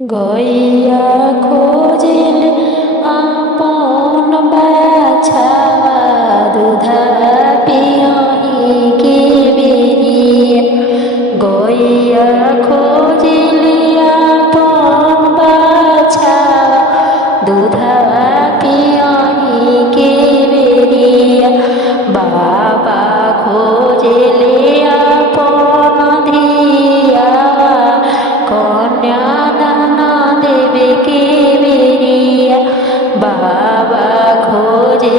গইয়া খোঁজিল আপন বাছাবা দুধা পিয়হিকে বেরিয়ে গইয়া খোঁজিল আপন বাছাবা দুধা পিয়হিকে বেরিয়ে বাবা খোঁজিলে আপন ধিয়া কন্যা কে বেরিয়া বাবা খোঁজে